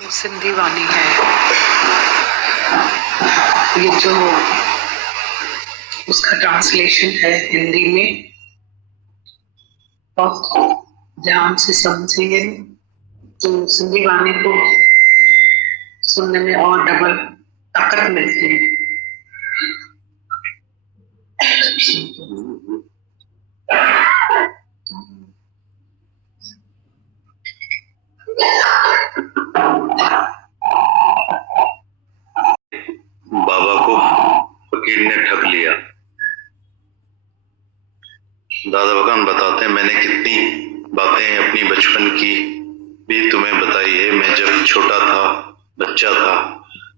सिंधी वाणी है। ये जो उसका ट्रांसलेशन है हिंदी में, बहुत ध्यान से समझेंगे तो सिंधी वाणी को सुनने में और डबल ताकत मिलती है। बाबा को फकीर ने ठग लिया। दादा भगवान बताते हैं, मैंने कितनी बातें अपनी बचपन की भी तुम्हें बताई है। मैं जब छोटा था, बच्चा था,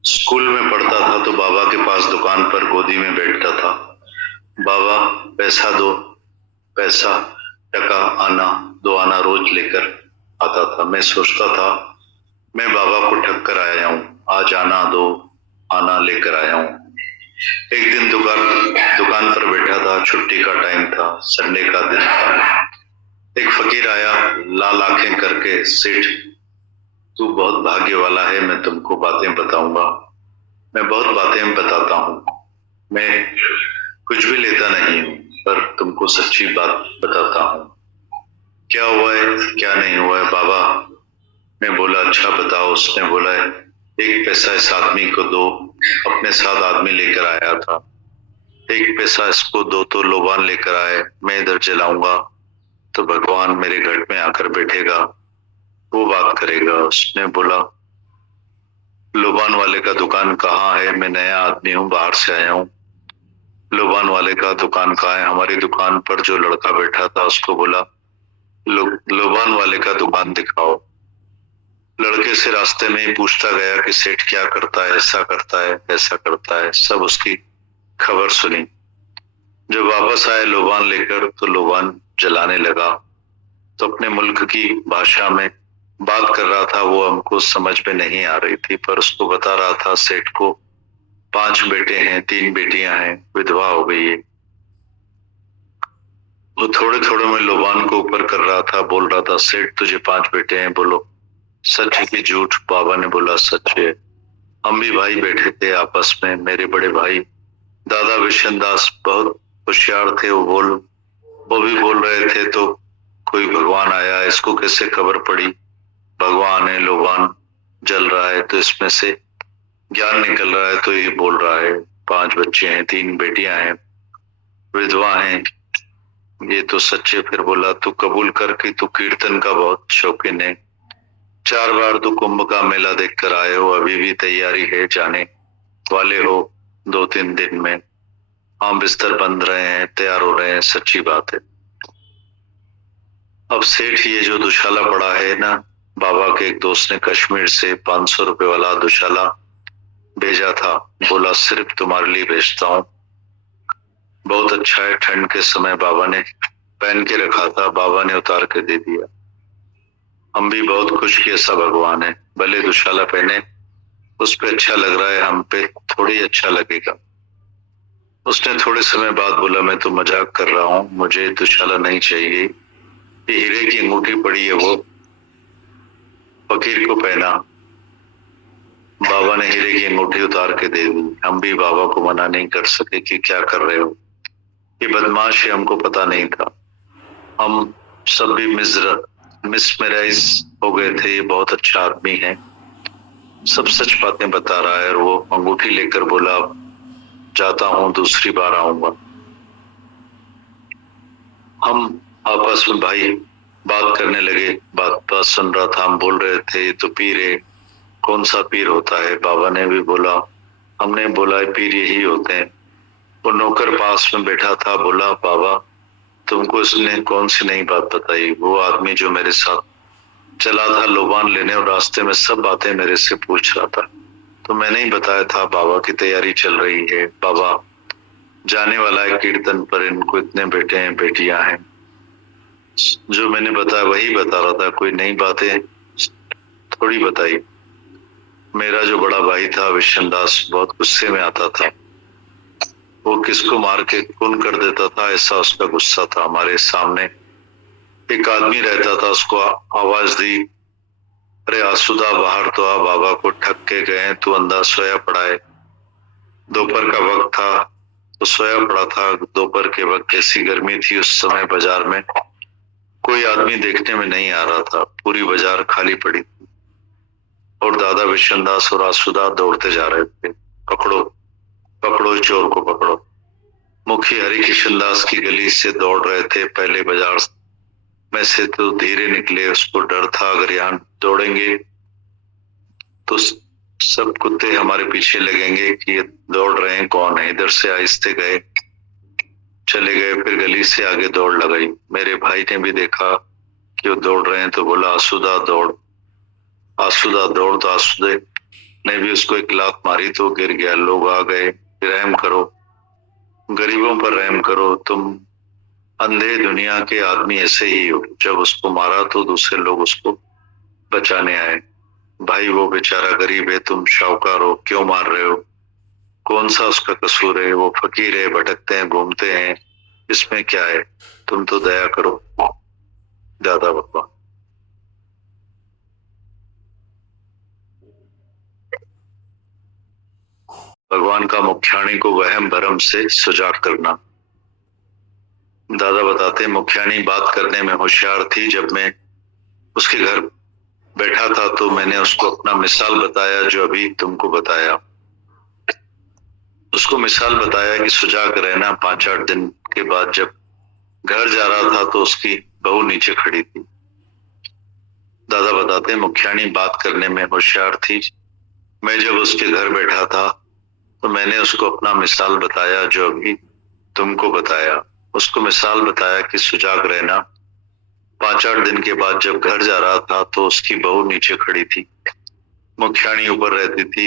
स्कूल में पढ़ता था तो बाबा के पास दुकान पर गोदी में बैठता था। बाबा पैसा दो, पैसा टका आना दो आना रोज लेकर आता था। मैं सोचता था मैं बाबा को ठग कर आया हूँ, आज आना दो आना लेकर आया हूँ। एक दिन दुकान पर बैठा था, छुट्टी का टाइम था, संडे का दिन था। एक फकीर आया लाल आंखें करके, सेठ तू बहुत भाग्य वाला है, मैं तुमको बातें बताऊंगा। मैं बहुत बातें बताता हूँ, मैं कुछ भी लेता नहीं हूँ, पर तुमको सच्ची बात बताता हूँ। क्या हुआ है क्या नहीं हुआ है बाबा? मैं बोला अच्छा बताओ। उसने बोला एक पैसा इस आदमी को दो, अपने साथ आदमी लेकर आया था। एक पैसा इसको दो तो लोबान लेकर आए, मैं इधर जलाऊंगा तो भगवान मेरे घर में आकर बैठेगा, वो बात करेगा। उसने बोला लोबान वाले का दुकान कहाँ है? मैं नया आदमी हूँ, बाहर से आया हूँ। लोबान वाले का दुकान कहाँ है? हमारी दुकान पर जो लड़का बैठा था उसको बोला लोबान वाले का दुकान दिखाओ। लड़के से रास्ते में ही पूछता गया कि सेठ क्या करता है, ऐसा करता है ऐसा करता है, सब उसकी खबर सुनी। जब वापस आए लोबान लेकर तो लोबान जलाने लगा, तो अपने मुल्क की भाषा में बात कर रहा था। वो हमको समझ में नहीं आ रही थी, पर उसको बता रहा था सेठ को 5 बेटे हैं, 3 बेटियां हैं, विधवा हो गई है। वो थोड़े थोड़े में लोबान को ऊपर कर रहा था, बोल रहा था सेठ तुझे 5 बेटे हैं, बोलो सच है कि झूठ? बाबा ने बोला सच है। हम भी भाई बैठे थे आपस में, मेरे बड़े भाई दादा विशन दास बहुत होशियार थे, वो भी बोल रहे थे तो कोई भगवान आया, इसको कैसे खबर पड़ी भगवान है, लोबान जल रहा है तो इसमें से ज्ञान निकल रहा है, तो ये बोल रहा है 5 बच्चे हैं, 3 बेटियां हैं, विधवा हैं, ये तो सच्चे। फिर बोला तू कबूल कर कि तू कीर्तन का बहुत शौकीन है, 4 बार तू कुंभ का मेला देख कर आए हो, अभी भी तैयारी है, जाने वाले हो 2-3 दिन में। हम बिस्तर बंध रहे हैं, तैयार हो रहे हैं, सच्ची बात है। अब सेठ ये जो दुशाला पड़ा है ना, बाबा के एक दोस्त ने कश्मीर से 500 रुपए वाला दुशाला भेजा था, बोला सिर्फ तुम्हारे लिए भेजता हूँ, बहुत अच्छा है। ठंड के समय बाबा ने पहन के रखा था, बाबा ने उतार के दे दिया। हम भी बहुत खुश कि ऐसा भगवान है, भले दुशाला पहने उस पे अच्छा लग रहा है, हम पे थोड़ी अच्छा लगेगा। उसने थोड़े समय बाद बोला मैं तो मजाक कर रहा हूँ, मुझे दुशाला नहीं चाहिए, ये हीरे की अंगूठी पड़ी है, वो फकीर को पहना। बाबा ने हीरे की अंगूठी उतार के दे दी। हम भी बाबा को मना नहीं कर सके कि क्या कर रहे हो, ये बदमाश है, हमको पता नहीं था। हम सब भी मिसमराइज हो गए थे, ये बहुत अच्छा आदमी है, सब सच बातें बता रहा है। और वो अंगूठी लेकर बोला जाता हूँ, दूसरी बार आऊंगा। हम आपस में भाई बात करने लगे, बात सुन रहा था, हम बोल रहे थे ये तो पीर है, कौन सा पीर होता है? बाबा ने भी बोला, हमने बोला पीर यही होते हैं। वो नौकर पास में बैठा था, बोला बाबा तुमको इसने कौन सी नई बात बताई? वो आदमी जो मेरे साथ चला था लोबान लेने और रास्ते में सब बातें मेरे से पूछ रहा था, तो मैंने ही बताया था बाबा की तैयारी चल रही है, बाबा जाने वाला है कीर्तन पर, इनको इतने बेटे हैं बेटियां हैं। जो मैंने बताया वही बता रहा था, कोई नई बातें थोड़ी बताई। मेरा जो बड़ा भाई था विशन दास बहुत गुस्से में आता था, वो किसको मार के खून कर देता था, ऐसा उसका गुस्सा था। हमारे सामने एक आदमी रहता था, उसको आवाज दी, अरे आसुदा बाहर तो आ, बाबा को ठग के गए, तू अंधा सोया पड़ा है। दोपहर का वक्त था तो सोया पड़ा था। दोपहर के वक्त ऐसी गर्मी थी उस समय बाजार में कोई आदमी देखने में नहीं आ रहा था। पूरी बाजार खाली पड़ी थी और दादा विश्वनाथ और आसुदा दौड़ते जा रहे थे। पकड़ो पकड़ो चोर को पकड़ो। मुखी हरि किशन दास की गली से दौड़ रहे थे। पहले बाजार में से तो धीरे निकले। उसको डर था अगर यहाँ दौड़ेंगे तो सब कुत्ते हमारे पीछे लगेंगे कि ये दौड़ रहे हैं कौन है। इधर से आहिस्ते गए, चले गए, फिर गली से आगे दौड़ लगाई। मेरे भाई ने भी देखा कि वो दौड़ रहे हैं तो बोला आसुदा दौड़, आसुदा दौड़। तो आसुदे ने भी उसको एक लात मारी तो गिर गया। लोग आ गए, रहम करो, गरीबों पर रहम करो, तुम अंधे दुनिया के आदमी ऐसे ही हो। जब उसको मारा तो दूसरे लोग उसको बचाने आए। भाई वो बेचारा गरीब है, तुम शाहूकार हो, क्यों मार रहे हो? कौन सा उसका कसूर है? वो फकीर है, भटकते हैं, घूमते हैं, इसमें क्या है? तुम तो दया करो। दादा बाबा भगवान का मुख्याणी को वहम भरम से सुजाग करना। दादा बताते मुख्याणी बात करने में होशियार थी। जब मैं उसके घर बैठा था तो मैंने उसको अपना मिसाल बताया जो अभी तुमको बताया। उसको मिसाल बताया कि सुजाग रहना। 5-8 दिन के बाद जब घर जा रहा था तो उसकी बहू नीचे खड़ी थी। दादा बताते मुख्याणी बात करने में होशियार थी। मैं जब उसके घर बैठा था तो मैंने उसको अपना मिसाल बताया जो अभी तुमको बताया। उसको मिसाल बताया कि सुजाग रहना। 5-8 दिन के बाद जब घर जा रहा था तो उसकी बहू नीचे खड़ी थी। मुख्याणी ऊपर रहती थी,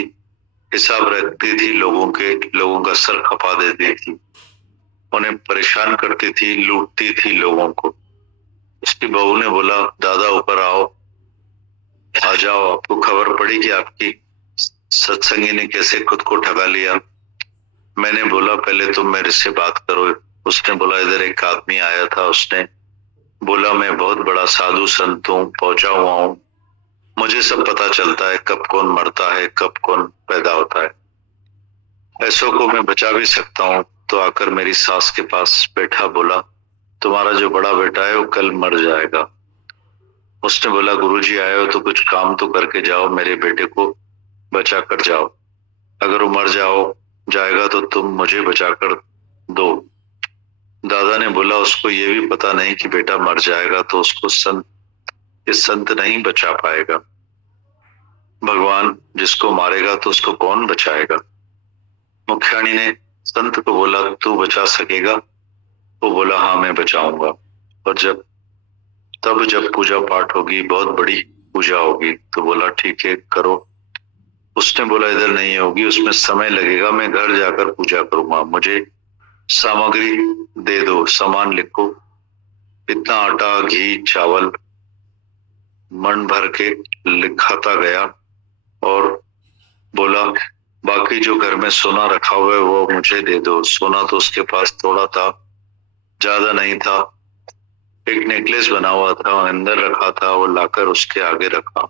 हिसाब रखती थी, लोगों का सर खपा देती थी, उन्हें परेशान करती थी, लूटती थी लोगों को। उसकी बहू ने बोला दादा ऊपर आओ, आ जाओ, आपको खबर पड़ी कि आपकी सत्संगी ने कैसे खुद को ठगा लिया? मैंने बोला पहले तुम मेरे से बात करो। उसने बोला इधर एक आदमी आया था, उसने बोला मैं बहुत बड़ा साधु संत हूँ, पहुंचा हुआ हूँ, मुझे सब पता चलता है कब कौन मरता है, कब कौन पैदा होता है, ऐसों को मैं बचा भी सकता हूँ। तो आकर मेरी सास के पास बैठा, बोला तुम्हारा जो बड़ा बेटा है वो कल मर जाएगा। उसने बोला गुरुजी आए हो तो कुछ काम तो करके जाओ, मेरे बेटे को बचा कर जाओ, अगर वो मर जाएगा तो तुम मुझे बचा कर दो। दादा ने बोला उसको ये भी पता नहीं कि बेटा मर जाएगा तो उसको संत नहीं बचा पाएगा। भगवान जिसको मारेगा तो उसको कौन बचाएगा? मुख्याणी ने संत को बोला तू बचा सकेगा? वो बोला हाँ मैं बचाऊंगा। और जब पूजा पाठ होगी, बहुत बड़ी पूजा होगी, तो बोला ठीक है करो। उसने बोला इधर नहीं होगी, उसमें समय लगेगा, मैं घर जाकर पूजा करूंगा, मुझे सामग्री दे दो, सामान लिखो, इतना आटा, घी, चावल मन भर के लिखाता गया। और बोला बाकी जो घर में सोना रखा हुआ है वो मुझे दे दो। सोना तो उसके पास थोड़ा था, ज्यादा नहीं था, एक नेकलेस बना हुआ था, अंदर रखा था, वो लाकर उसके आगे रखा।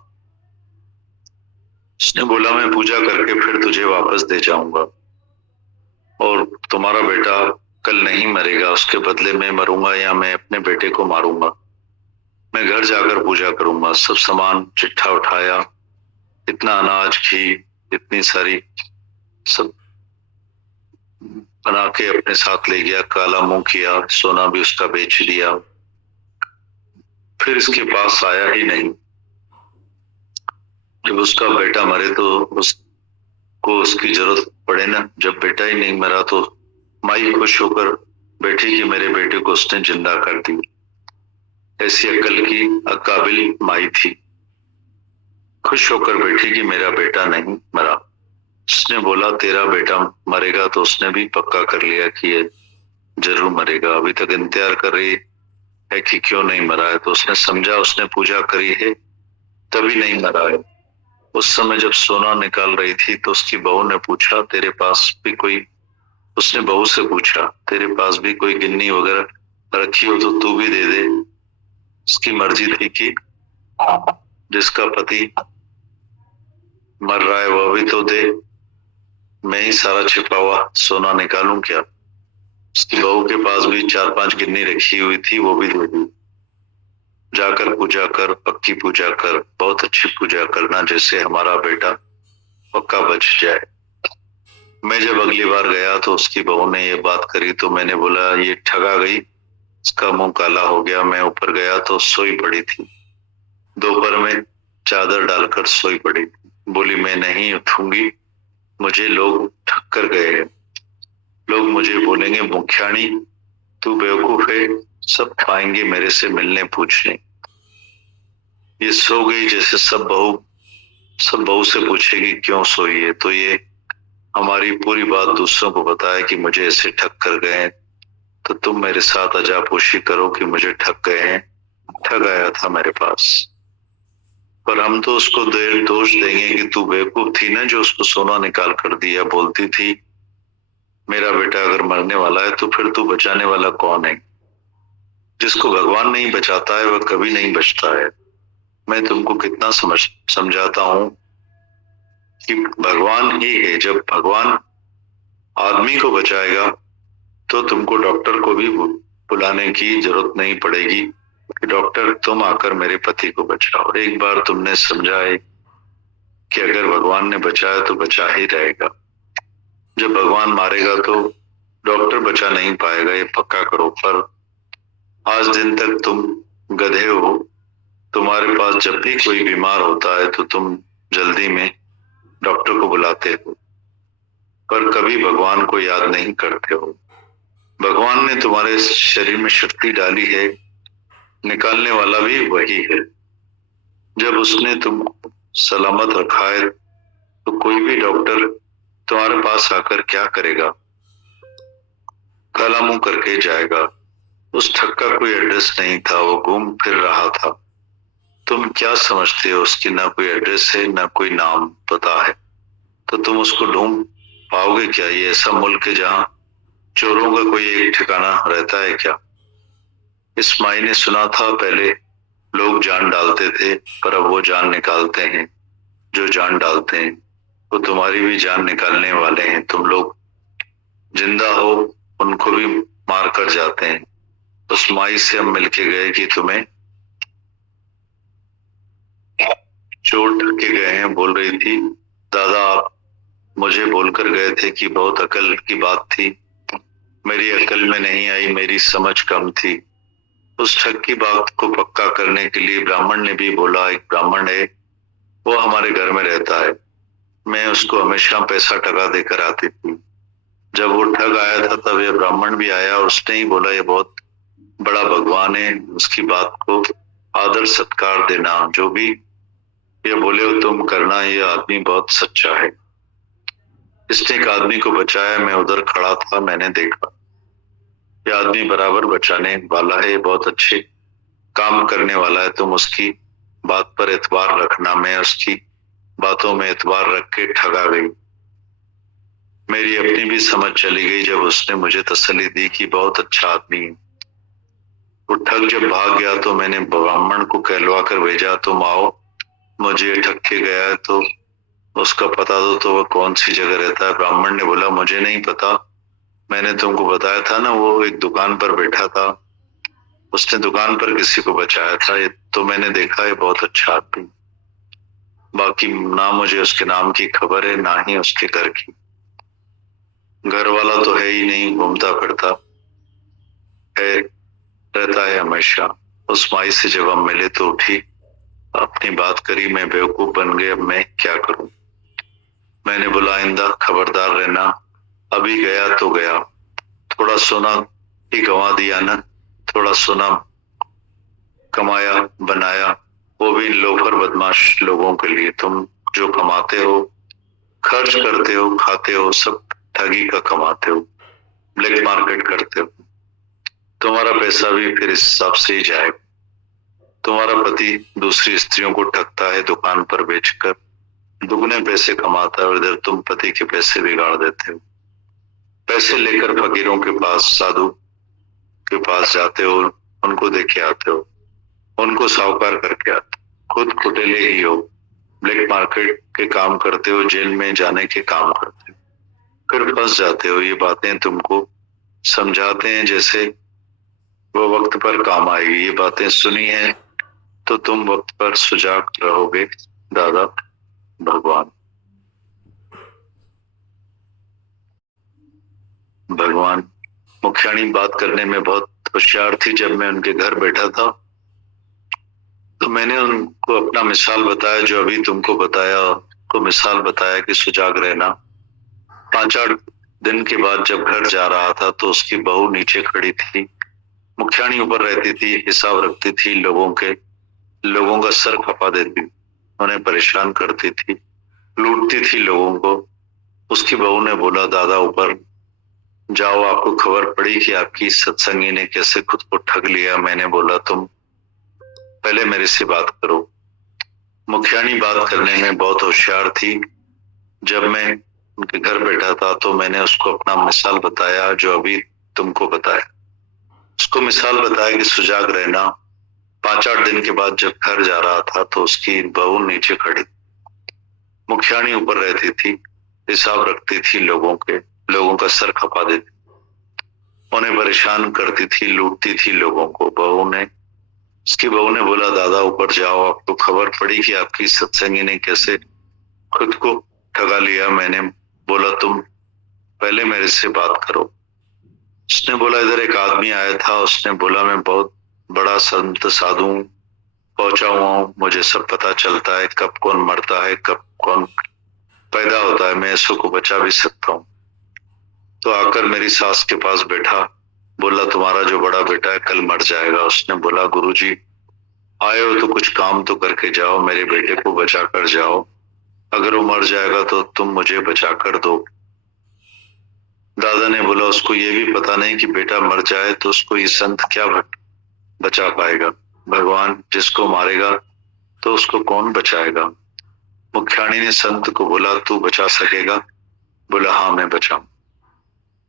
उसने बोला मैं पूजा करके फिर तुझे वापस दे जाऊंगा और तुम्हारा बेटा कल नहीं मरेगा, उसके बदले में मरूंगा या मैं अपने बेटे को मारूंगा, मैं घर जाकर पूजा करूंगा। सब सामान चिट्ठा उठाया, इतना अनाज, घी, इतनी सारी सब बना के अपने साथ ले गया, काला मुंह किया, सोना भी उसका बेच दिया, फिर इसके पास आया ही नहीं। जब उसका बेटा मरे तो उसको उसकी जरूरत पड़े ना, जब बेटा ही नहीं मरा तो माई खुश होकर बैठी कि मेरे बेटे को उसने जिंदा कर दी। ऐसी अक्ल की अकाबिल माई थी, खुश होकर बैठी कि मेरा बेटा नहीं मरा। उसने बोला तेरा बेटा मरेगा, तो उसने भी पक्का कर लिया कि ये जरूर मरेगा। अभी तक इंतजार कर रही है कि क्यों नहीं मरा है, तो उसने समझा उसने पूजा करी है तभी नहीं मरा है। उस समय जब सोना निकाल रही थी तो उसकी बहू ने पूछा तेरे पास भी कोई, उसने बहू से पूछा तेरे पास भी कोई गिन्नी वगैरह रखी हो तो तू भी दे दे। उसकी मर्जी थी कि जिसका पति मर रहा है वह भी तो दे। मैं ही सारा छिपा हुआ सोना निकालूं क्या? उसकी बहू के पास भी 4-5 गिन्नी रखी हुई थी, वो भी दे दी। जाकर पूजा कर, पक्की पूजा कर, बहुत अच्छी पूजा करना, जिससे हमारा बेटा पक्का बच जाए। मैं जब अगली बार गया तो उसकी बहू ने ये बात करी तो मैंने बोला ये ठगा गई, इसका मुंह काला हो गया। मैं ऊपर गया तो सोई पड़ी थी, दोपहर में चादर डालकर सोई पड़ी थी। बोली मैं नहीं उठूंगी, मुझे लोग ठग कर गए हैं। लोग मुझे बोलेंगे मुखियाणी तू बेवकूफ है, सब आएंगे मेरे से मिलने पूछने। ये सो गई, जैसे सब बहू से पूछेगी क्यों सोई है, तो ये हमारी पूरी बात दूसरों को बताए कि मुझे ऐसे ठग कर गए हैं, तो तुम मेरे साथ अजापोशी करो कि मुझे ठग गए हैं, ठग आया था मेरे पास। पर हम तो उसको दोष देंगे कि तू बेवकूफ थी ना जो उसको सोना निकाल कर दिया। बोलती थी मेरा बेटा अगर मरने वाला है तो फिर तू बचाने वाला कौन है? जिसको भगवान नहीं बचाता है वह कभी नहीं बचता है। मैं तुमको कितना समझाता हूं कि भगवान ही है। जब भगवान आदमी को बचाएगा तो तुमको डॉक्टर को भी बुलाने की जरूरत नहीं पड़ेगी कि डॉक्टर तुम आकर मेरे पति को बचाओ। एक बार तुमने समझा है कि अगर भगवान ने बचाया तो बचा ही रहेगा। जब भगवान मारेगा तो डॉक्टर बचा नहीं पाएगा, ये पक्का करो। पर आज दिन तक तुम गधे हो, तुम्हारे पास जब भी कोई बीमार होता है तो तुम जल्दी में डॉक्टर को बुलाते हो, पर कभी भगवान को याद नहीं करते हो। भगवान ने तुम्हारे शरीर में शक्ति डाली है, निकालने वाला भी वही है। जब उसने तुमको सलामत रखा है तो कोई भी डॉक्टर तुम्हारे पास आकर क्या करेगा? काला मुंह करके जाएगा। उस ठग का कोई एड्रेस नहीं था, वो घूम फिर रहा था। तुम क्या समझते हो उसकी ना कोई एड्रेस है ना कोई नाम पता है, तो तुम उसको ढूंढ पाओगे क्या? ये ऐसा मुल्क है जहां चोरों का कोई एक ठिकाना रहता है क्या? इस माई ने सुना था पहले लोग जान डालते थे, पर अब वो जान निकालते हैं। जो जान डालते हैं वो तुम्हारी भी जान निकालने वाले हैं। तुम लोग जिंदा हो, उनको भी मार कर जाते हैं। उस माई से हम मिलके गए कि तुम्हें चोट के गए हैं। बोल रही थी दादा आप मुझे बोलकर गए थे कि बहुत अकल की बात थी, मेरी अकल में नहीं आई, मेरी समझ कम थी। उस ठग की बात को पक्का करने के लिए ब्राह्मण ने भी बोला, एक ब्राह्मण है वो हमारे घर में रहता है, मैं उसको हमेशा पैसा टका देकर आती थी। जब वो ठग आया था तब ये ब्राह्मण भी आया और उसने ही बोला ये बहुत बड़ा भगवान है, उसकी बात को आदर सत्कार देना, जो भी ये बोले हो तुम करना। ये आदमी बहुत सच्चा है। इसने एक आदमी को बचाया, मैं उधर खड़ा था, मैंने देखा ये आदमी बराबर बचाने वाला है, बहुत अच्छे काम करने वाला है। तुम उसकी बात पर एतबार रखना। मैं उसकी बातों में एतबार रख के ठगा गई। मेरी अपनी भी समझ चली गई जब उसने मुझे तसल्ली दी कि बहुत अच्छा आदमी है। वो ठग जब भाग गया तो मैंने ब्राह्मण को कहलवा कर भेजा, तुम आओ, मुझे ठग के गया है तो उसका पता दो तो वह कौन सी जगह रहता है। ब्राह्मण ने बोला मुझे नहीं पता, मैंने तुमको बताया था ना वो एक दुकान पर बैठा था, उसने दुकान पर किसी को बचाया था। ये तो मैंने देखा है बहुत अच्छा आदमी। बाकी ना मुझे उसके नाम की खबर है ना ही उसके घर की। घर वाला तो है ही नहीं, घूमता फिरता है, रहता है हमेशा। उस माई से जब हम मिले तो उठी, अपनी बात करी, मैं बेवकूफ बन गए, अब मैं क्या करूं? मैंने बोला आइंदा खबरदार रहना, अभी गया तो गया, थोड़ा सोना ही गंवा दिया ना, थोड़ा सोना कमाया बनाया, वो भी लोफर बदमाश लोगों के लिए। तुम जो कमाते हो, खर्च करते हो, खाते हो, सब ठगी का कमाते हो, ब्लैक मार्केट करते हो। तुम्हारा पैसा भी फिर इस हिसाब से ही जाएगा। तुम्हारा पति दूसरी स्त्रियों को ठगता है, दुकान पर बेचकर दुगने पैसे कमाता है और इधर तुम पति के पैसे बिगाड़ देते हो। पैसे लेकर फकीरों के पास, साधु के पास जाते हो, उनको देके आते हो, उनको साहूकार करके आते हो। खुद कुटेले ही हो, ब्लैक मार्केट के काम करते हो, जेल में जाने के काम करते हो, फिर फंस जाते हो। ये बातें तुमको समझाते हैं जैसे वो वक्त पर काम आएगी। ये बातें सुनी है तो तुम वक्त पर सुजाग रहोगे दादा भगवान। भगवान मुखियाणी बात करने में बहुत होशियार थी। जब मैं उनके घर बैठा था तो मैंने उनको अपना मिसाल बताया, जो अभी तुमको बताया, को मिसाल बताया कि सुजाग रहना। 5-8 दिन के बाद जब घर जा रहा था तो उसकी बहू नीचे खड़ी थी। मुखियाणी ऊपर रहती थी, हिसाब रखती थी, लोगों का सर खपा देती, उन्हें परेशान करती थी, लूटती थी लोगों को। उसकी बहू ने बोला, दादा ऊपर जाओ, आपको खबर पड़ी कि आपकी सत्संगी ने कैसे खुद को ठग लिया। मैंने बोला, तुम पहले मेरे से बात करो। मुखियाणी बात करने में बहुत होशियार थी। जब मैं उनके घर बैठा था तो मैंने उसको अपना मिसाल बताया, जो अभी तुमको बताया। उसको मिसाल बताया कि सुजाग रहना। 5-8 दिन के बाद जब घर जा रहा था तो उसकी बहू नीचे खड़ी, मुखियाणी ऊपर रहती थी, हिसाब रखती थी लोगों का सर खपा देती, उन्हें परेशान करती थी, लूटती थी लोगों को। उसकी बहू ने बोला, दादा ऊपर जाओ, आपको खबर पड़ी कि आपकी सत्संगी ने कैसे खुद को ठगा लिया। मैंने बोला, तुम पहले मेरे से बात करो। उसने बोला, इधर एक आदमी आया था, उसने बोला, मैं बहुत बड़ा संत साधु पहुंचा हुआ हूँ, मुझे सब पता चलता है, कब कौन मरता है, कब कौन पैदा होता है, मैं इसको बचा भी सकता हूँ। तो आकर मेरी सास के पास बैठा, बोला, तुम्हारा जो बड़ा बेटा है कल मर जाएगा। उसने बोला, गुरुजी आए हो तो कुछ काम तो करके जाओ, मेरे बेटे को बचा कर जाओ, अगर वो मर जाएगा तो तुम मुझे बचा कर दो। दादा ने बोला, उसको ये भी पता नहीं कि बेटा मर जाए तो उसको ये संत क्या बचा पाएगा। भगवान जिसको मारेगा तो उसको कौन बचाएगा। मुखियाणी ने संत को बोला, तू बचा सकेगा? बोला, हाँ मैं बचाऊं,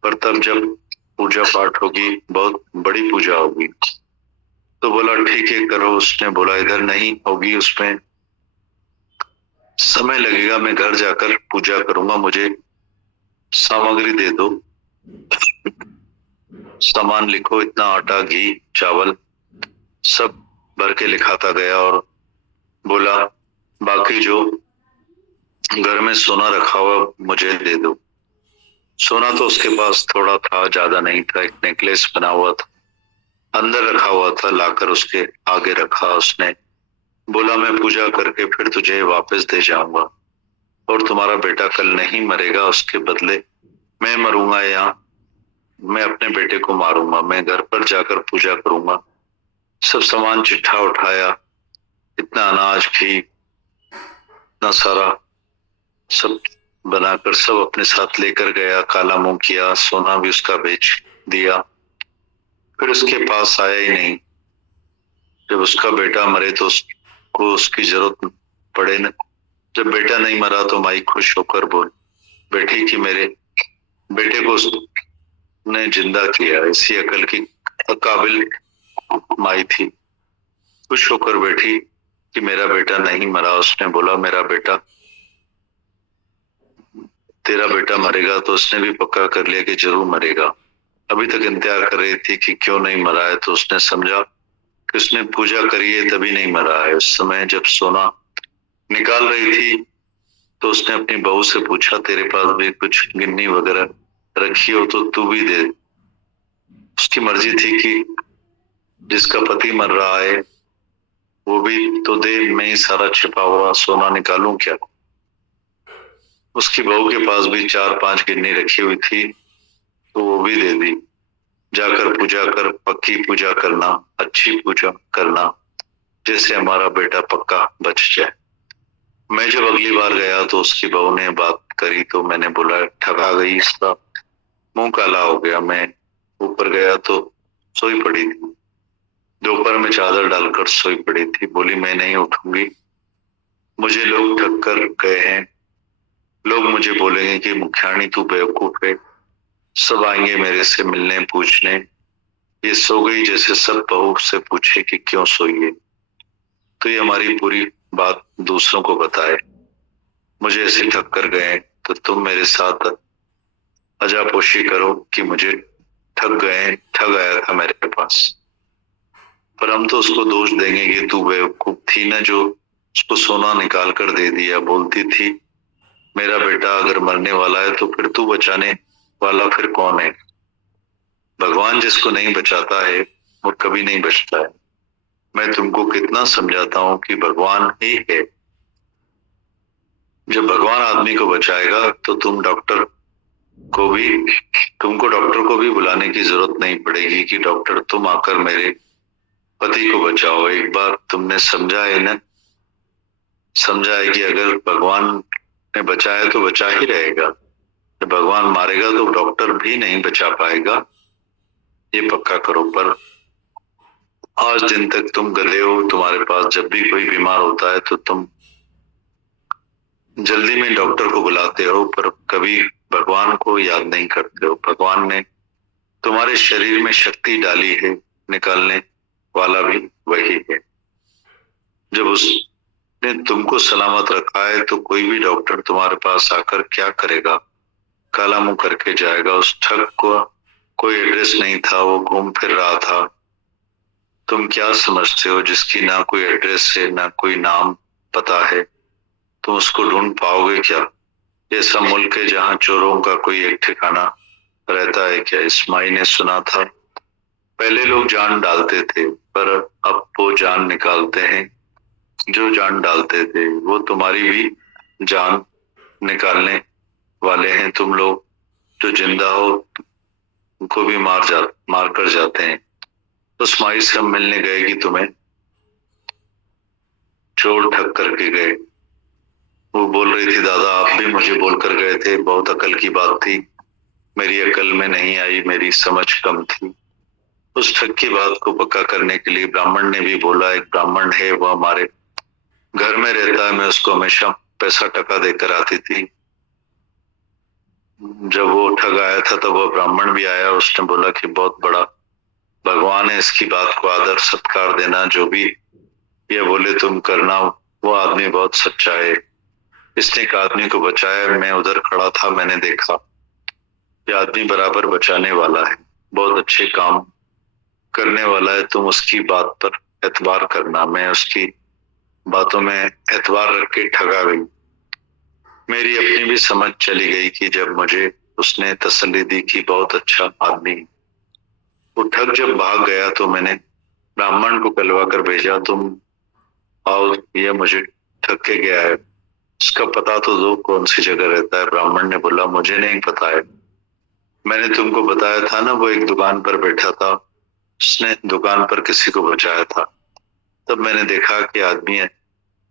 पर तब जब पूजा पाठ होगी, बहुत बड़ी पूजा होगी। तो बोला, ठीक है करो। उसने बोला, इधर नहीं होगी, उसमें समय लगेगा, मैं घर जाकर पूजा करूंगा, मुझे सामग्री दे दो, सामान लिखो, इतना आटा, घी, चावल सब भर के लिखाता गया। और बोला, बाकी जो घर में सोना रखा हुआ मुझे दे दो। सोना तो उसके पास थोड़ा था, ज्यादा नहीं था, एक नेकलेस बना हुआ था, अंदर रखा हुआ था, लाकर उसके आगे रखा। उसने बोला, मैं पूजा करके फिर तुझे वापस दे जाऊंगा, और तुम्हारा बेटा कल नहीं मरेगा, उसके बदले मैं मरूंगा, या मैं अपने बेटे को मारूंगा। मैं घर पर जाकर पूजा करूंगा। सब सामान चिट्ठा उठाया, इतना अनाज, घी, इतना सारा सब बनाकर सब अपने साथ लेकर गया। काला मुंह किया, सोना भी उसका बेच दिया। फिर उसके पास आया ही नहीं। जब उसका बेटा मरे तो उसको उसकी जरूरत पड़े न। जब बेटा नहीं मरा तो माई खुश होकर बोल बैठी कि मेरे बेटे को उसने जिंदा किया। इसी अकल की काबिल माई थी, खुश होकर बैठी कि मेरा बेटा नहीं मरा। उसने बोला, मेरा बेटा, तेरा बेटा मरेगा। तो उसने भी पक्का कर लिया कि जरूर मरेगा। अभी तक इंतजार कर रही थी कि क्यों नहीं मरा है, तो उसने समझा कि उसने पूजा करी है तभी नहीं मरा है। उस समय जब सोना निकाल रही थी तो उसने अपनी बहू से पूछा, तेरे पास भी कुछ गिन्नी वगैरह रखी हो तो तू भी दे। उसकी मर्जी थी कि जिसका पति मर रहा है वो भी तो दे, मैं ही सारा छिपा हुआ सोना निकालूं क्या। उसकी बहू के पास भी 4-5 गिन्नी रखी हुई थी तो वो भी दे दी। जाकर पूजा कर, पक्की पूजा करना, अच्छी पूजा करना, जैसे हमारा बेटा पक्का बच जाए। मैं जब अगली बार गया तो उसकी बहू ने बात करी तो मैंने बोला, ठगा गई, इसका मुंह काला हो गया। मैं ऊपर गया तो सोई पड़ी थी, दोपहर में चादर डालकर सोई पड़ी थी। बोली, मैं नहीं उठूंगी, मुझे लोग ठग कर गए हैं, लोग मुझे बोलेंगे कि मुखियाणी तू बेवकूफ है, सब आएंगे मेरे से मिलने पूछने, ये सो गई जैसे सब बहू से पूछे कि क्यों सोई है। तो ये हमारी पूरी बात दूसरों को बताए। मुझे ऐसे ठग कर गए तो तुम मेरे साथ अजापोशी करो कि मुझे ठग आया था मेरे पास। पर हम तो उसको दोष देंगे कि तू बेवकूफ थी ना जो उसको सोना निकाल कर दे दिया। बोलती थी मेरा बेटा अगर मरने वाला है तो फिर तू बचाने वाला फिर कौन है? भगवान जिसको नहीं बचाता है वो कभी नहीं बचता है। मैं तुमको कितना समझाता हूँ कि भगवान ही है। जब भगवान आदमी को बचाएगा तो तुमको डॉक्टर को भी बुलाने की जरूरत नहीं पड़ेगी कि डॉक्टर तुम आकर मेरे पति को बचाओ। एक बार तुमने समझा है कि अगर भगवान ने बचाया तो बचा ही रहेगा। जब भगवान मारेगा तो डॉक्टर भी नहीं बचा पाएगा, ये पक्का करो। पर आज दिन तक तुम गधे हो। तुम्हारे पास जब भी कोई बीमार होता है तो तुम जल्दी में डॉक्टर को बुलाते हो, पर कभी भगवान को याद नहीं करते हो। भगवान ने तुम्हारे शरीर में शक्ति डाली है, निकालने वाला भी वही है। जब उसने तुमको सलामत रखा है तो कोई भी डॉक्टर तुम्हारे पास आकर क्या करेगा? काला मुंह करके जाएगा। उस ठग को कोई एड्रेस नहीं था, वो घूम फिर रहा था। तुम क्या समझते हो जिसकी ना कोई एड्रेस है ना कोई नाम पता है, तुम उसको ढूंढ पाओगे क्या? ऐसा मुल्क है जहाँ चोरों का कोई एक ठिकाना रहता है क्या? इस माई ने सुना था पहले लोग जान डालते थे पर अब वो जान निकालते हैं। जो जान डालते थे वो तुम्हारी भी जान निकालने वाले हैं। तुम लोग जो जिंदा हो उनको भी मार कर जाते हैं। उस माई से हम मिलने गए कि तुम्हें चोर ठग करके गए। वो बोल रही थी दादा आप भी मुझे बोल कर गए थे, बहुत अकल की बात थी। मेरी अकल में नहीं आई, मेरी समझ कम थी। उस ठग की बात को पक्का करने के लिए ब्राह्मण ने भी बोला। एक ब्राह्मण है, वो हमारे घर में रहता है, मैं उसको हमेशा पैसा टका देकर आती थी। जब वो ठग आया था तब वो ब्राह्मण भी आया। उसने बोला कि बहुत बड़ा भगवान है, इसकी बात को आदर सत्कार देना, जो भी ये बोले तुम करना। वो आदमी बहुत सच्चा है, इसने एक आदमी को बचाया। मैं उधर खड़ा था, मैंने देखा ये आदमी बराबर बचाने वाला है, बहुत अच्छे काम करने वाला है। तुम उसकी बात पर एतबार करना। मैं उसकी बातों में एतबार रख के ठगा गई। मेरी अपनी भी समझ चली गई कि जब मुझे उसने तसल्ली दी कि बहुत अच्छा आदमी। वो ठग जब भाग गया तो मैंने ब्राह्मण को कहलवा कर भेजा, तुम आओ, ये मुझे ठग के गया है, उसका पता तो दो कौन सी जगह रहता है। ब्राह्मण ने बोला मुझे नहीं पता है, मैंने तुमको बताया था ना वो एक दुकान पर बैठा था, उसने दुकान पर किसी को बचाया था। तब मैंने देखा कि आदमी है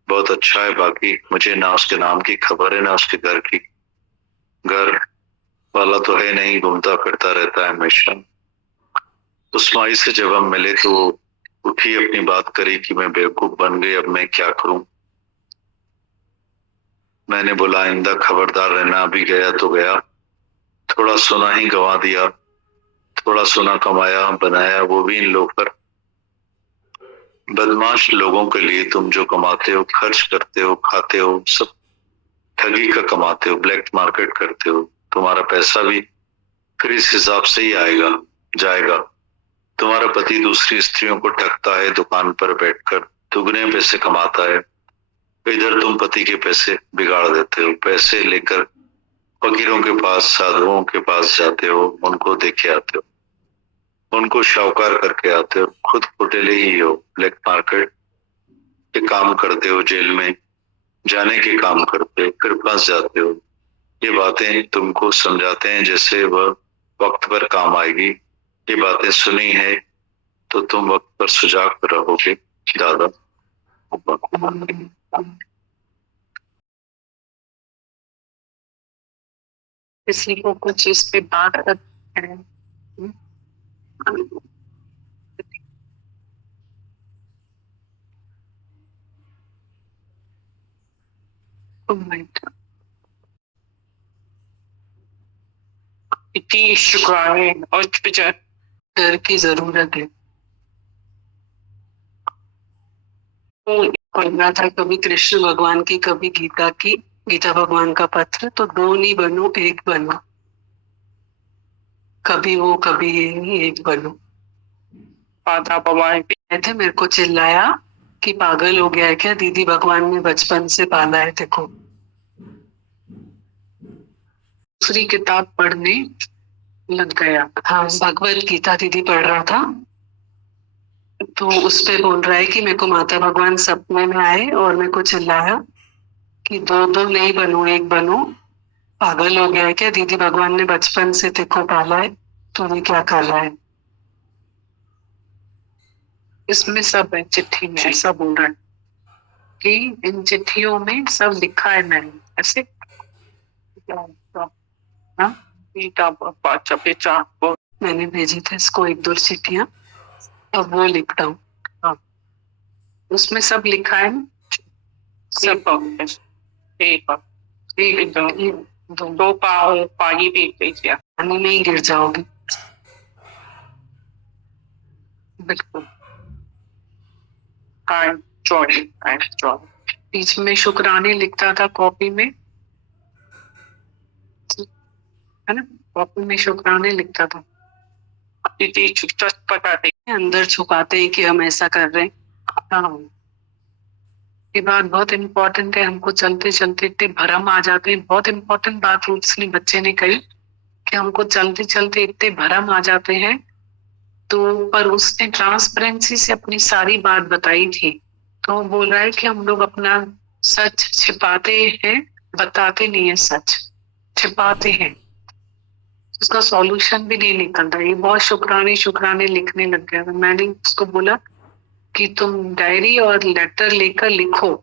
बहुत अच्छा है, बाकी मुझे ना उसके नाम की खबर है ना उसके घर की। घर वाला तो है नहीं, घूमता फिरता रहता है हमेशा। उस माई से जब हम मिले तो वो उठी, अपनी बात करी कि मैं बेवकूफ बन गई, अब मैं क्या करूं। मैंने बोला आइंदा खबरदार रहना, अभी गया तो गया, थोड़ा सोना ही गंवा दिया, थोड़ा सोना कमाया बनाया वो भी इन लोफर बदमाश लोगों के लिए। तुम जो कमाते हो, खर्च करते हो, खाते हो, सब ठगी का कमाते हो, ब्लैक मार्केट करते हो। तुम्हारा पैसा भी फिर इस हिसाब से ही आएगा जाएगा। तुम्हारा पति दूसरी स्त्रियों को ठगता है, दुकान पर बैठकर दुगने पैसे कमाता है। इधर तुम पति के पैसे बिगाड़ देते हो, पैसे लेकर फकीरों के पास, साधुओं के पास जाते हो, उनको देखे आते हो, उनको शाहूकार करके आते हो, खुद फुटेले ही हो, ब्लैक मार्केट के काम करते हो, जेल में जाने के काम करते हो, फिर फंस जाते हो। ये बातें तुमको समझाते हैं जैसे वह वक्त पर काम आएगी। ये बातें सुनी है तो तुम वक्त पर सुजाग रहोगे दादा। किसी को कुछ इस पे बात करते हैं। Oh my God. इतनी शुक्राने और डर की जरूरत है। तो पढ़ रहा था कभी कृष्ण भगवान की, कभी गीता की, गीता भगवान का पत्र। तो दो नहीं बनो, एक बनो। कभी वो कभी ये नहीं, एक बनो। माता भगवान थे, मेरे को चिल्लाया कि पागल हो गया है क्या, दीदी भगवान ने बचपन से पाला है देखो। दूसरी किताब पढ़ने लग गया। हाँ, भगवत गीता दीदी पढ़ रहा था, तो उस पे बोल रहा है कि मेरे को माता भगवान सपने में आए और मेरे को चिल्लाया कि दो दो नहीं बनो, एक बनो। पागल हो गया है क्या, दीदी भगवान ने बचपन से तेको पाला है, तूने क्या काला है। इसमें सब है, चिट्ठी में ऐसा बोल रहा है कि इन चिट्ठियों में सब लिखा है मैंने, ऐसे। हाँ, मैंने भेजी थी इसको एक दो चिट्ठियां, अब वो लिखता हूँ। हाँ, उसमें सब लिखा है ना, सब। दो पानी में ही गिर जाओगे, बिल्कुल। बीच में शुक्राने लिखता था कॉपी में, है ना, कॉपी में शुक्राने लिखता था। अंदर छुपाते हैं कि हम ऐसा कर रहे हैं। हाँ, ये बात बहुत इम्पोर्टेंट है। हमको चलते चलते इतने भरम आ जाते हैं। बहुत इम्पोर्टेंट बात उसने बच्चे ने कही कि हमको चलते चलते इतने भरम आ जाते हैं। तो पर उसने ट्रांसपेरेंसी से अपनी सारी बात बताई थी। तो बोल रहा है कि हम लोग अपना सच छिपाते हैं, बताते नहीं है, सच छिपाते हैं, उसका सॉल्यूशन भी नहीं निकल रहा है। ये बहुत शुक्राने शुक्राने लिखने लग गया। मैंने उसको बोला कि तुम डायरी और लेटर लेकर लिखो,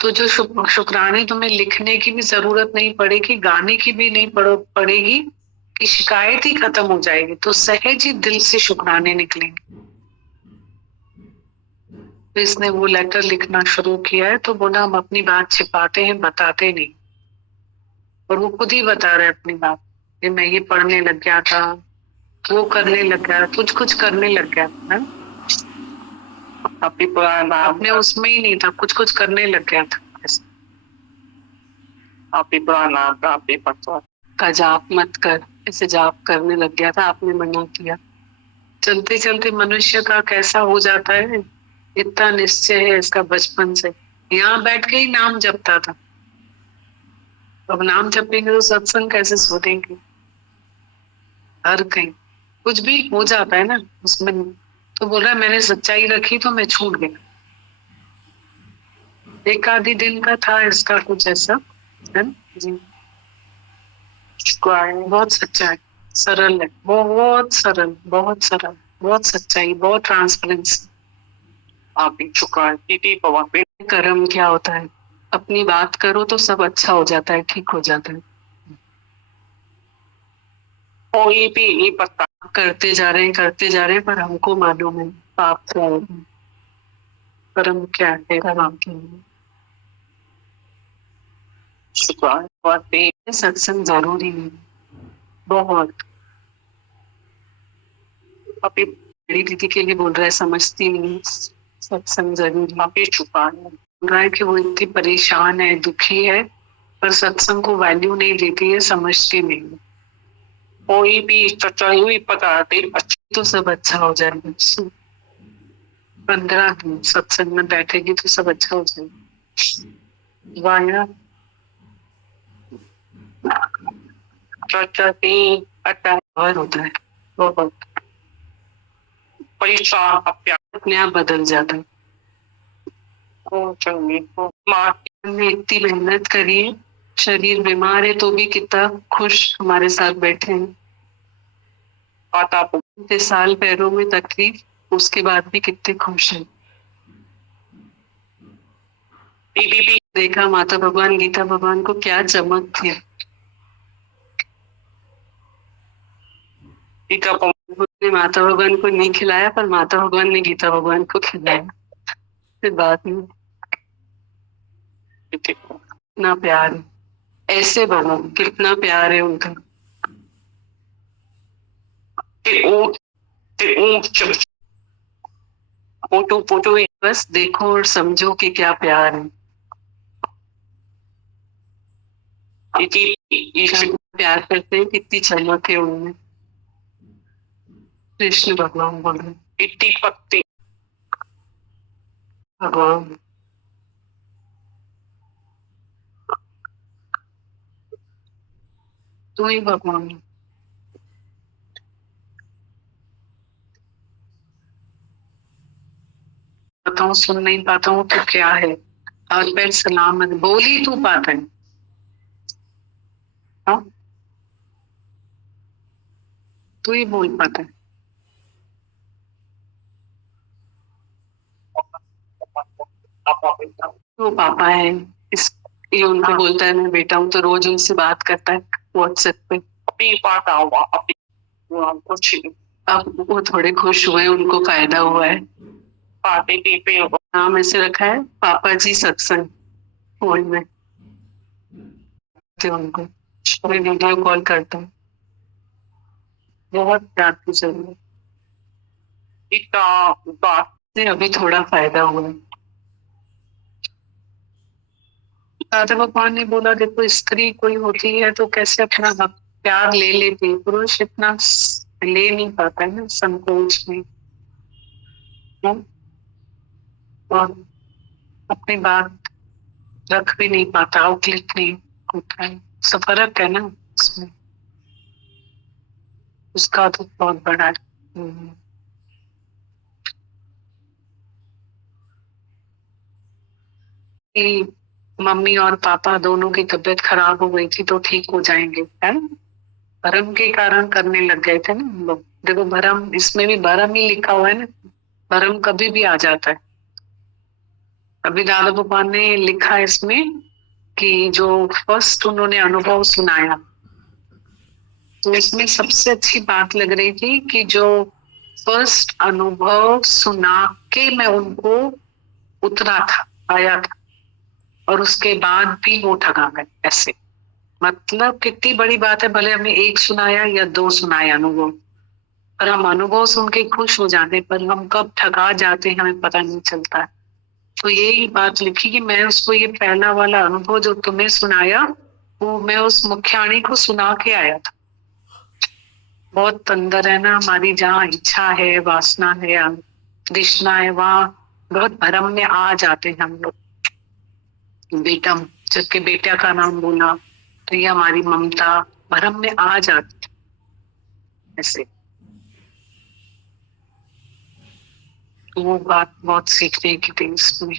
तो जो शुक्राने तुम्हें लिखने की भी जरूरत नहीं पड़ेगी, गाने की भी नहीं पड़ेगी, कि शिकायत ही खत्म हो जाएगी, तो सहज ही दिल से शुक्राने निकलेंगे। तो इसने वो लेटर लिखना शुरू किया है। तो बोला हम अपनी बात छिपाते हैं, बताते नहीं। और वो खुद ही बता रहे अपनी बात कि मैं ये पढ़ने लग गया था, वो करने लग गया, कुछ कुछ करने लग गया था। अपने उसमें ही नहीं था, कुछ कुछ करने लग गया था। का जाप मत कर, ऐसे जाप करने लग गया था, आपने मना किया। चलते चलते मनुष्य का कैसा हो जाता है, इतना निश्चय है इसका बचपन से। यहाँ बैठ के ही नाम जपता था, अब नाम जपेंगे तो सत्संग कैसे सोचेंगे। हर कहीं कुछ भी हो जाता है ना उसमें। तो बोल रहा है मैंने सच्चाई रखी तो मैं छूट गया। एक आधी दिन का था इसका कुछ ऐसा, है जी। बहुत सच्चा है, सरल है, बहुत सरल, बहुत सरल, बहुत सच्चाई, बहुत ट्रांसपेरेंसी। आप भी चुका है। कर्म क्या होता है, अपनी बात करो तो सब अच्छा हो जाता है, ठीक हो जाता है। कोई भी नहीं पता, करते जा रहे हैं, पर हमको मालूम है पाप क्या है, कर्म क्या है, कर्म क्या है। सत्संग जरूरी है बहुत। अभी बड़ी दीदी के लिए बोल रहा है, समझती नहीं सत्संग जरूरी। अभी छुपा रहा है कि वो इतनी परेशान है, दुखी है, पर सत्संग को वैल्यू नहीं देती है, समझती नहीं। कोई भी सच्चाई हुई पता तो सब अच्छा हो जाएगा। 15 दिन सत्संग में बैठेगी तो सब अच्छा हो जाएगा। वाया और होता है बहुत परेशान, अपने आप बदल जाता है। ने इतनी मेहनत करी है, शरीर बीमार है तो भी कितना खुश हमारे साथ बैठे हैं। इतने साल पैरों में तकलीफ, उसके बाद भी कितने खुश हैं। देखा माता भगवान, गीता भगवान को क्या चमक थी। ने माता भगवान को नहीं खिलाया, पर माता भगवान ने गीता भगवान को खिलाया। फिर बात में कितना प्यार है, ऐसे बनो, कितना प्यार है उनका। फोटो बस देखो और समझो कि क्या प्यार है। इतनी प्यार करते हैं, कितनी चमक है उनमें। कृष्ण भगवान बोल रहे, इतनी भक्ति भगवान। तू ही भगवान है। पाता हूँ, सुन नहीं पाता हूँ तो क्या है, और पैर सलामत बोल ही तू पाता है। हाँ? तू ही बोल पाता है। वो पापा है, इस ये उनको बोलता है मैं बेटा हूँ, तो रोज उनसे बात करता है व्हाट्सएप पे। अब वो थोड़े खुश हुए, उनको फायदा हुआ है। नाम ऐसे रखा है पापा जी सत्संग फोन में। तो उनको मैं वीडियो कॉल करता हूँ, बहुत प्यार की जरूरत। अभी थोड़ा फायदा हुआ है। दादा भगवान ने बोला देखो स्त्री कोई होती है तो कैसे अपना हक प्यार ले लेती है, पुरुष इतना ले नहीं पाता है ना, संकोच में। और अपनी बात रख भी नहीं पाता, आउटलेट नहीं होता है। सब फर्क है ना उसमें, उसका तो बहुत बड़ा है। कि मम्मी और पापा दोनों की तबीयत खराब हो गई थी तो ठीक हो जाएंगे, है ना। भरम के कारण करने लग गए थे ना हम लोग। देखो भरम, इसमें भी भरम ही लिखा हुआ है ना, भरम कभी भी आ जाता है। अभी दादा भगवान ने लिखा है इसमें कि जो फर्स्ट उन्होंने अनुभव सुनाया, तो इसमें सबसे अच्छी बात लग रही थी कि जो फर्स्ट अनुभव सुना के मैं उनको उतरा था, आया था, और उसके बाद भी वो ठगा गए ऐसे। मतलब कितनी बड़ी बात है, भले हमें एक सुनाया या दो सुनाया अनुभव, पर हम अनुभव सुन के खुश हो जाते, पर हम कब ठगा जाते हैं हमें पता नहीं चलता है। तो यही बात लिखी कि मैं उसको ये पहला वाला अनुभव जो तुम्हें सुनाया, वो मैं उस मुख्याणी को सुना के आया था। बहुत अंदर है ना हमारी, जहाँ इच्छा है, वासना है, तृष्णा है, वहाँ बहुत भरम में आ जाते हैं हम लोग। बेटा, जबकि बेटा का नाम बोला तो ये हमारी ममता भरम में आ जाती ऐसे। तो वो बात बहुत सीखने की थी इसमें,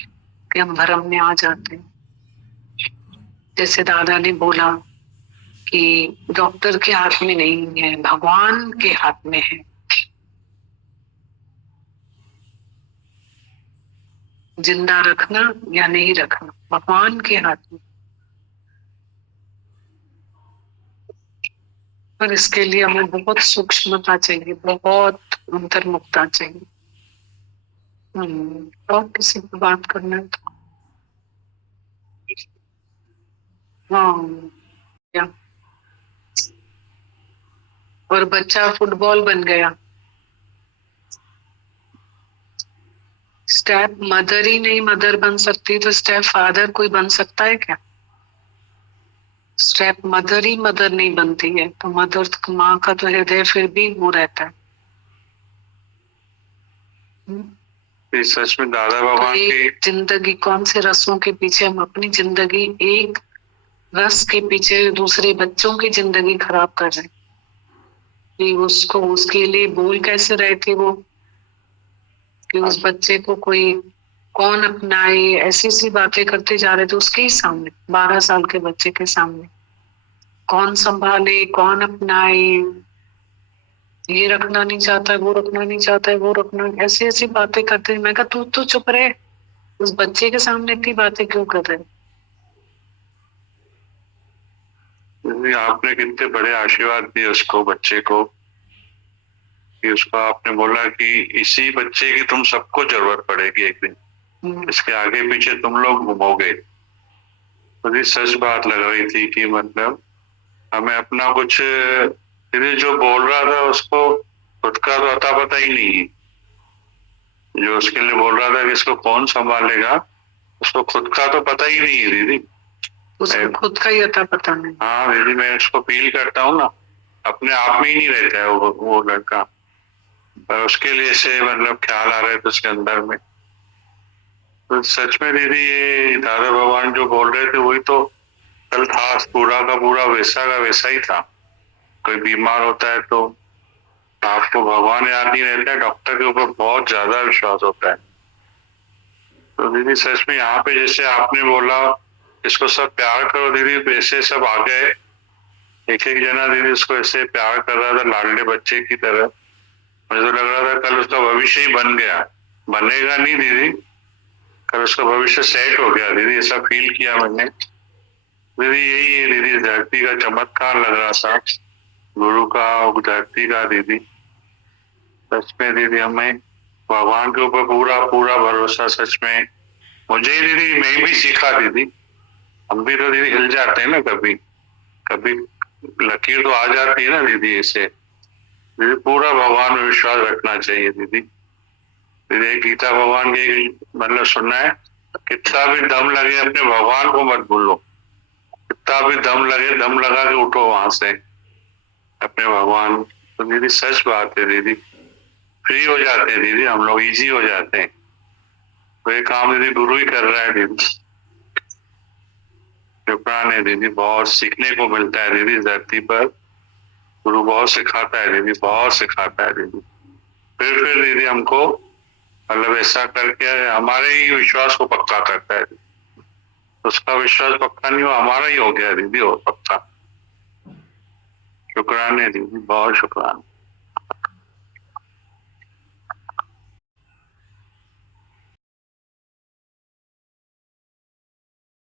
कि हम भरम में आ जाते हैं। जैसे दादा ने बोला कि डॉक्टर के हाथ में नहीं है, भगवान के हाथ में है। जिंदा रखना या नहीं रखना भगवान के हाथ में। पर इसके लिए हमें बहुत सूक्ष्मता चाहिए, बहुत अंतर्मुखता चाहिए। और किसी को बात करना है तो हाँ क्या। और बच्चा फुटबॉल बन गया, स्टेप मदर ही नहीं मदर बन सकती तो स्टेप फादर कोई बन सकता है क्या। स्टेप मदर ही मदर नहीं बनती है तो मदर तो माँ का तो हृदय फिर भी वो रहता है। इस सच में दादा भगवान की जिंदगी कौन से रसों के पीछे, हम अपनी जिंदगी एक रस के पीछे दूसरे बच्चों की जिंदगी खराब कर रहे हैं। कि उसको उसके लिए बोल कैसे रहे थे वो, कि उस बच्चे को कोई कौन अपनाए, ऐसी ऐसी बातें करते जा रहे थे उसके ही सामने, 12 साल के बच्चे के सामने। कौन संभाले, कौन अपनाए, ये रखना नहीं चाहता है, वो रखना नहीं चाहता है, वो रखना, ऐसी ऐसी बातें करते। मैं कहा तू तो चुप रहे, उस बच्चे के सामने इतनी बातें क्यों कर रहे। आपने कितने बड़े आशीर्वाद दिए उसको, बच्चे को, कि उसको आपने बोला कि इसी बच्चे की तुम सबको जरूरत पड़ेगी एक दिन, इसके आगे पीछे तुम लोग घूमोगे। मुझे सच बात लग रही थी कि मतलब हमें अपना कुछ, जो बोल रहा था उसको खुद का तो अता पता ही नहीं है। जो उसके लिए बोल रहा था कि इसको कौन संभालेगा, उसको खुद का तो पता ही नहीं है दीदी। उसको खुद का ही अता पता नहीं। हाँ दीदी, मैं उसको फील करता हूँ ना, अपने आप में ही नहीं रहता है वो लड़का, पर उसके लिए से मतलब ख्याल आ रहे थे उसके अंदर में। तो सच में दीदी ये दादा भगवान जो बोल रहे थे वही तो कल था, पूरा का पूरा वैसा का वैसा ही था। कोई बीमार होता है तो आपको भगवान याद नहीं रहता है, डॉक्टर के ऊपर बहुत ज्यादा विश्वास होता है। तो दीदी सच में यहाँ पे जैसे आपने बोला इसको सब प्यार करो दीदी, वैसे सब आ गए, एक एक जना दीदी उसको ऐसे प्यार कर रहा था लाडले बच्चे की तरह। मुझे तो लग रहा था कल उसका भविष्य ही बन गया, बनेगा नहीं दीदी, कल उसका भविष्य सेट हो गया दीदी, ऐसा फील किया मैंने दीदी। यही है दीदी, धरती का चमत्कार लग रहा था, गुरु का और धरती का दीदी। सच में दीदी हमें भगवान के ऊपर पूरा पूरा भरोसा, सच में मुझे दीदी, मैं भी सीखा दीदी। हम भी तो दीदी हिल जाते हैं ना, कभी कभी लकीर तो आ जाती है ना दीदी, ऐसे दीदी पूरा भगवान में विश्वास रखना चाहिए दीदी। दीदी गीता भगवान की मतलब सुनना है, कितना भी दम लगे अपने भगवान को मत भूलो, कितना भी दम लगे दम लगा के उठो वहां से अपने भगवान। तो दीदी सच बात है दीदी, फ्री हो जाते हैं दीदी हम लोग, इजी हो जाते हैं। तो ये काम दीदी गुरु ही कर रहा है दीदी। शुक्रान है दीदी, बहुत सीखने को मिलता है दीदी धरती पर, गुरु बहुत सिखाता है दीदी, बहुत सिखाता है दीदी। फिर दीदी हमको मतलब ऐसा करके हमारे ही विश्वास को पक्का करता है। उसका विश्वास पक्का नहीं हुआ, हमारा ही हो गया दीदी और पक्का। शुक्रान है दीदी, बहुत शुक्रान।